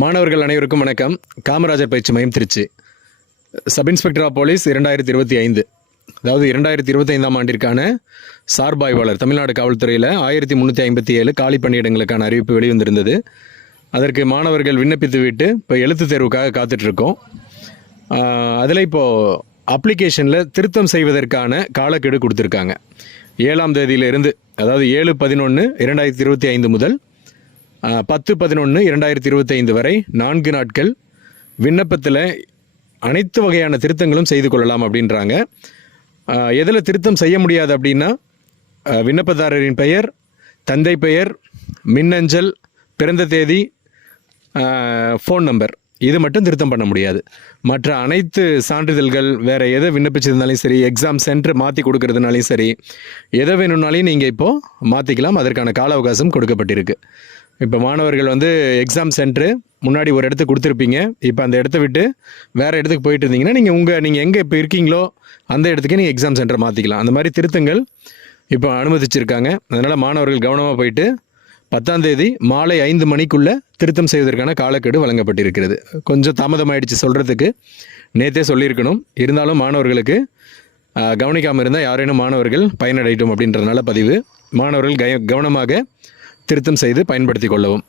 மாணவர்கள் அனைவருக்கும் வணக்கம். காமராஜர் பயிற்சி மையம் Trichy. Sub inspector of police 2025, அதாவது 2025ஆம் ஆண்டிற்கான சார்பாய்வாளர் தமிழ்நாடு காவல்துறையில் 1357 காலி பணியிடங்களுக்கான அறிவிப்பு வெளிவந்திருந்தது. அதற்கு மாணவர்கள் விண்ணப்பித்து விட்டு இப்போ எழுத்து தேர்வுக்காக காத்துட்ருக்கோம். அதில் இப்போது அப்ளிகேஷனில் திருத்தம் செய்வதற்கான காலக்கெடு கொடுத்துருக்காங்க. 7ஆம் தேதியிலிருந்து, அதாவது 7/11/2025 முதல் 10/11/2025 வரை 4 நாட்கள் விண்ணப்பத்தில் அனைத்து வகையான திருத்தங்களும் செய்து கொள்ளலாம் அப்படின்றாங்க. எதில் திருத்தம் செய்ய முடியாது அப்படின்னா, விண்ணப்பதாரரின் பெயர், தந்தை பெயர், மின்னஞ்சல், பிறந்த தேதி, ஃபோன் நம்பர், இது மட்டும் திருத்தம் பண்ண முடியாது. மற்ற அனைத்து சான்றிதழ்கள், வேறு எதை விண்ணப்பிச்சிருந்தாலும் சரி, எக்ஸாம் சென்டர் மாற்றி கொடுக்கறதுனாலையும் சரி, எதை வேணும்னாலையும் நீங்கள் இப்போது மாற்றிக்கலாம். அதற்கான கால அவகாசம் கொடுக்கப்பட்டிருக்கு. இப்போ மாணவர்கள் எக்ஸாம் சென்ட்ரு முன்னாடி ஒரு இடத்துக்கு கொடுத்துருப்பீங்க. இப்போ அந்த இடத்த விட்டு வேறு இடத்துக்கு போயிட்டு இருந்தீங்கன்னா நீங்கள் எங்கே இப்போ இருக்கீங்களோ அந்த இடத்துக்கு நீங்கள் எக்ஸாம் சென்டரை மாற்றிக்கலாம். அந்த மாதிரி திருத்தங்கள் இப்போ அனுமதிச்சிருக்காங்க. அதனால் மாணவர்கள் கவனமாக போயிட்டு 10ஆம் தேதி மாலை 5 மணிக்குள்ளே திருத்தம் செய்வதற்கான காலக்கெடு வழங்கப்பட்டிருக்கிறது. கொஞ்சம் தாமதமாயிடுச்சு சொல்கிறதுக்கு, நேற்றே சொல்லியிருக்கணும். இருந்தாலும் மாணவர்களுக்கு கவனிக்காமல் இருந்தால் யாரேனும் மாணவர்கள் பயனடையட்டும் அப்படின்றதுனால பதிவு. மாணவர்கள் கவனமாக திருத்தம் செய்து பயன்படுத்தி கொள்ளவும்.